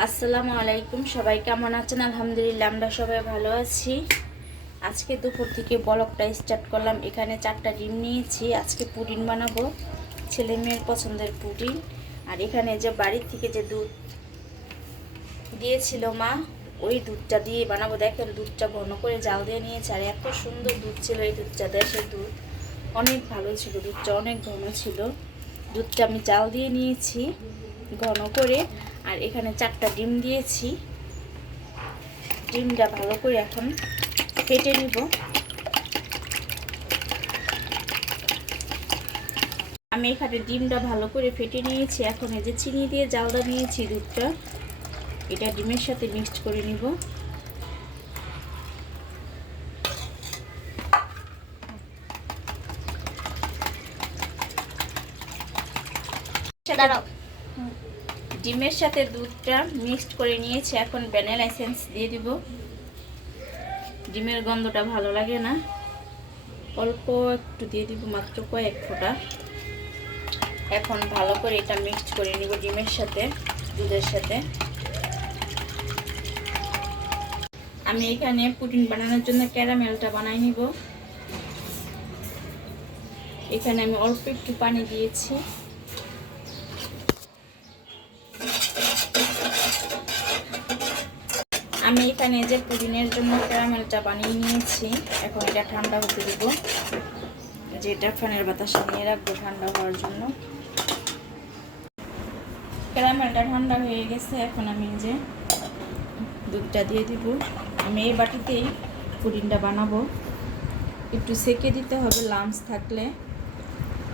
আসসালামু আলাইকুম, সবাই কেমন আছেন? আলহামদুলিল্লাহ আমরা সবাই ভালো আছি। আজকে দুপুর থেকে ব্লগটা স্টার্ট করলাম। এখানে 4টা ডিম নিয়েছি, আজকে পুডিং বানাবো, ছেলে মেয়ের পছন্দের পুডিং। আর এখানে যে বাড়ির থেকে যে দুধ দিয়েছিল মা, ওই দুধটা দিয়ে বানাবো। দেখেন দুধটা ঘন করে জাল দিয়ে নিয়েছে, আর এত সুন্দর দুধ ছিল এই দুধটা, দেশের দুধ, অনেক ভালো ছিল দুধটা, অনেক ঘন ছিল। দুধটা আমি জাল দিয়ে নিয়েছি ঘন করে। আর এখানে 4টা ডিম দিয়েছি, ডিমটা ভালো করে এখন ফেটে নিব। আমি এখানে ডিমটা ভালো করে ফেটে নিয়েছি। এখন এই যে চিনি দিয়ে জালটা নিয়েছি দুধটা, এটা ডিমের সাথে মিক্সড করে নিব। ডিমের সাথে দুধটা মিক্সড করে নিয়েছি। এখন ভ্যানিলা এসেন্স দিয়ে দিব। ডিমের গন্ধটা ভালো লাগে না, অল্প একটু দিয়ে দিব, মাত্র কয়েক ফোঁটা। এখন ভালো করে এটা মিক্সড করে নিব ডিমের সাথে, দুধের সাথে। আমি এখানে পুডিং বানানোর জন্য ক্যারামেলটা বানাই নিব। এখানে আমি অল্প একটু পানি দিয়েছি। আমি এখানে যে পুডিংয়ের জন্য ক্যারামেলটা বানিয়ে নিয়েছি, এখন এটা ঠান্ডা হতে দেব। যেটা ফ্যানের বাতাসে নিয়ে রাখবো ঠান্ডা হওয়ার জন্য। ক্যারামেলটা ঠান্ডা হয়ে গেছে, এখন আমি যে দুধটা দিয়ে দিব। আমি এই বাটিতেই পুডিংটা বানাবো। একটু সেকে দিতে হবে, লামস থাকলে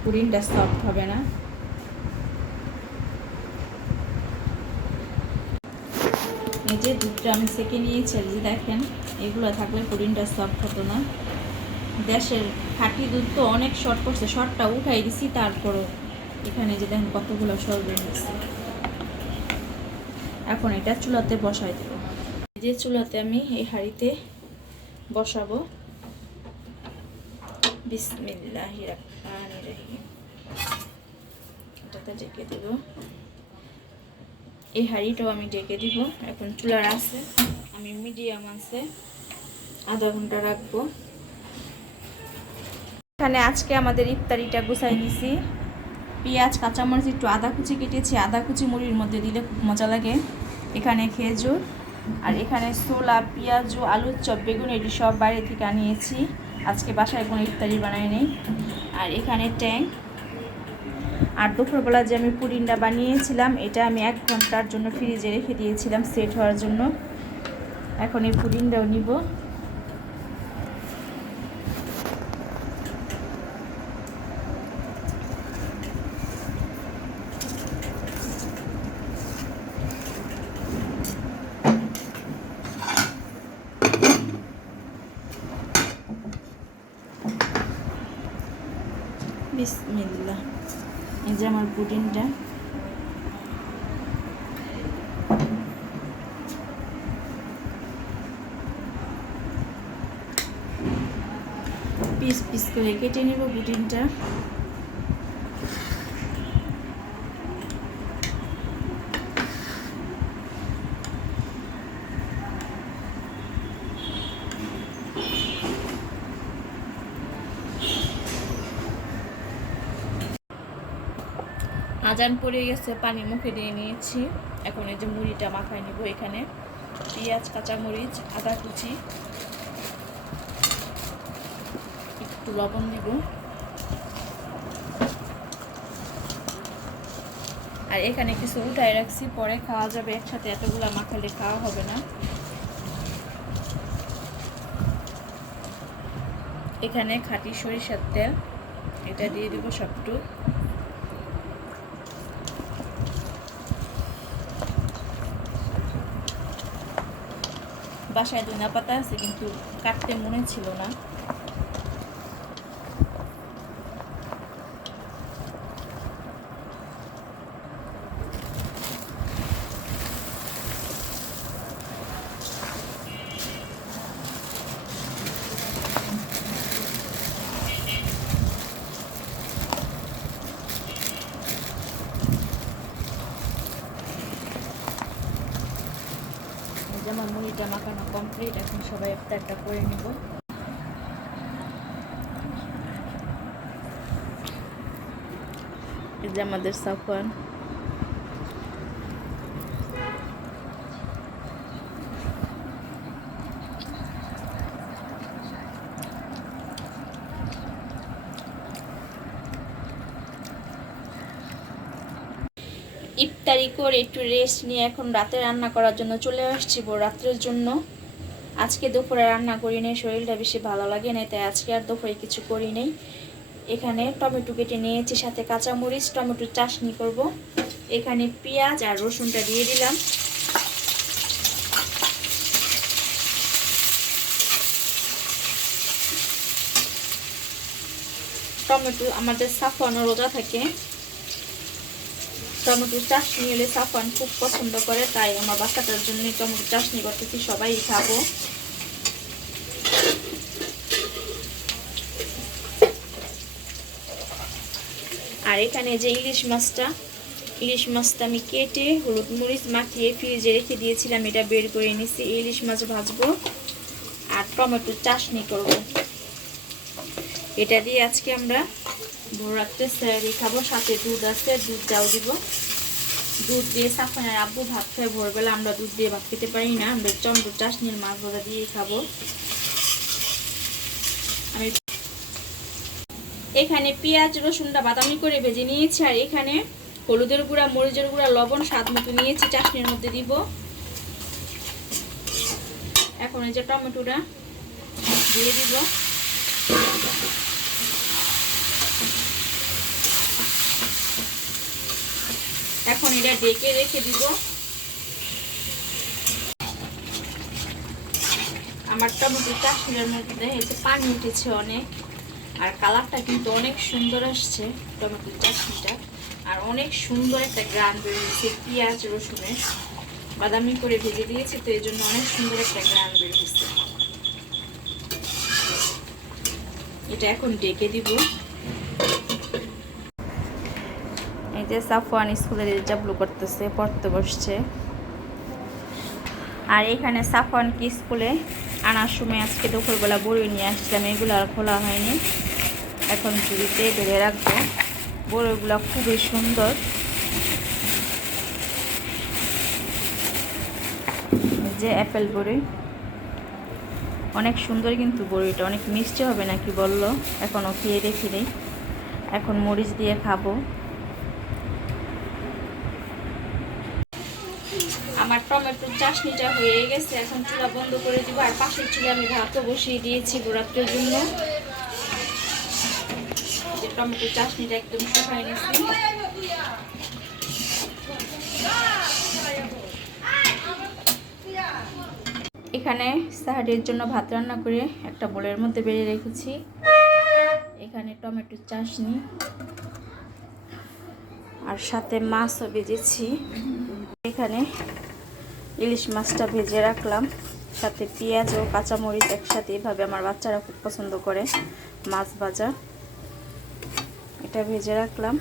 পুডিংটা সফট হবে না। এই যে দুধটা আমি সেকে নিয়েছি, যে দেখেন এগুলো থাকলে পুডিংটা সফট হতো না। দেশের খাঁটি দুধ তো অনেক শর্ট পড়ছে, শর্টটা উঠাই দিছি, তারপরও এখানে যে দেখেন কতগুলো শর্ট বের হয়েছে। এখন এটা চুলাতে বসাই দেব। এই যে চুলাতে আমি এই হাঁড়িতে বসাবো। বিসমিল্লাহির রহমানির রহিম। এটাতে ঢেকে দেব। এই হাঁড়িটাও আমি ঢেকে দিব। এখন চুলার আছে আমি মিডিয়াম আছে আধা ঘন্টা রাখবো। এখানে আজকে আমাদের ইফতারিটা গুছাই নিছি। পেঁয়াজ, কাঁচামরিচ, একটু আদা কুচি কেটেছি, আদা কুচি মুড়ির মধ্যে দিলে খুব মজা লাগে। এখানে খেজুর, আর এখানে ছোলা, পেঁয়াজ, আলুর চপ, বেগুন, এটি সব বাইরে থেকে আনিয়েছি, আজকে বাসায় কোনো ইফতারি বানাই নেই। আর এখানে ট্যাং। আর দুপুরবেলা যে আমি পুডিংটা বানিয়েছিলাম, এটা আমি 1 ঘন্টার জন্য ফ্রিজে রেখে দিয়েছিলাম সেট হওয়ার জন্য। এখন এই পুডিংটাও নিব। বিসমিল্লাহ। এই যে আমার পুডিংটা। পিস পিস করে কেটে নেব পুডিংটা। আজান পড়ে গেছে, পানি মুখে দিয়ে নিয়েছি। এখন এই যে মুড়িটা মাখায় নিব। এখানে পেঁয়াজ, কাঁচামরিচ, আদা কুচি, একটু লবণ দিব। আর এখানে কিছু উঠায় রাখছি, পরে খাওয়া যাবে একসাথে, এতগুলা মাখালে খাওয়া হবে না। এখানে খাঁটি সরিষার তেল, এটা দিয়ে দিব সবটু। বাসায় ধনিয়া পাতা আছে, কিন্তু কাটতে মনে ছিল না। আমার মুড়িটা মাখানো কমপ্লিট, এখন সবাই ইফতারটা করে নেব। এই যে আমাদের সাফওয়ান, ইফতারি করে একটু রেস্ট নিয়ে এখন রাতে রান্না করার জন্য চলে আসছি রাত্রের জন্য। আজকে দুপুরে রান্না করি নেই, শরীরটা বেশি ভালো লাগে না, তাই আজকে আর দুপুরে কিছু করি নেই। এখানে টমেটো কেটে নিয়েছি, সাথে কাঁচামরিচ, টমেটোর চাটনি করব। এখানে পেঁয়াজ আর রসুনটা দিয়ে দিলাম। টমেটো আমাদের সাফওয়ানও রোজা থাকে, টমেটোর চাটনি হলে সাফওয়ান খুব পছন্দ করে, তাই আমার বাচ্চাটার জন্য টমেটো চাটনি করতেছি, সবাই খাবো। আর এখানে যে ইলিশ মাছটা আমি কেটে হলুদ মরিচ মাখিয়ে ফ্রিজে রেখে দিয়েছিলাম, এটা বের করে নিছি। ইলিশ মাছ ভাজবো আর টমেটোর চাটনি করব। এটা দিয়ে আজকে আমরা ভোর রাত্রে স্যারি খাবো, সাথে দুধ আছে, দুধ যাও দিব। দুধ দিয়ে সাফওয়ানের আব্বু ভাত খায় ভোরবেলা, আমরা দুধ দিয়ে ভাত খেতে পারি না, আমরা টমেটোর চাটনির মাছ ভাজা দিয়ে খাবো। আমি এখানে পেঁয়াজ রসুনটা বাদামি করে ভেজে নিয়েছি, আর এখানে হলুদের গুঁড়া, মরিচের গুঁড়া, লবণ স্বাদ মতো নিয়েছি, চাটনির মধ্যে দিব। এখন এই যে টমেটোটা দিয়ে দিব। এখন এটা ঢেকে রেখে দিব। আমার টমেটো চাটনির মধ্যে হয়েছে পানি উঠেছে অনেক, আর কালারটা কিন্তু অনেক সুন্দর আসছে টমেটোর চাটনিটা, আর অনেক সুন্দর একটা গ্রান বেরিয়েছে। পেঁয়াজ রসুনের বাদামি করে ভেজে দিয়েছি, তো এই জন্য অনেক সুন্দর একটা গ্রান বেরিয়েছে। এটা এখন ঢেকে দিব। এই যে সাফওয়ান স্কুলের জাবলু করতেছে, পড়তে বসছে। আর এখানে সাফওয়ানকে স্কুলে আনার সময় আজকে দুপুরবেলা বড়ি নিয়ে আসছিলাম, এগুলো আর খোলা হয়নি, এখন ঝুড়িতে বেড়ে রাখবো। বড়িগুলো খুবই সুন্দর, যে অ্যাপেল বড়ি অনেক সুন্দর, কিন্তু বড়িটা অনেক মিষ্টি হবে নাকি বললো, এখনও খেয়ে দেখি নেই, এখন মরিচ দিয়ে খাবো। আমার টমেটোর চাটনিটা হয়ে গেছে, এখন চুলা বন্ধ করে দিব। আর পাশের চুলে আমি ভাতও বসিয়ে দিয়েছি রাত্রের জন্য। টমেটোর চাটনিটা একদম শুকাই নিয়েছি। এখানে সাহারির জন্য ভাত রান্না করে একটা বোলের মধ্যে বেড়ে রেখেছি। এখানে টমেটোর চাটনি আর সাথে মাছও ভেজেছি। এখানে ইলিশ মাছটা ভেজে রাখলাম, সাথে পেঁয়াজ ও কাঁচামরিচ একসাথে, এভাবে আমার বাচ্চারা খুব পছন্দ করে মাছ ভাজা, এটা ভেজে রাখলাম।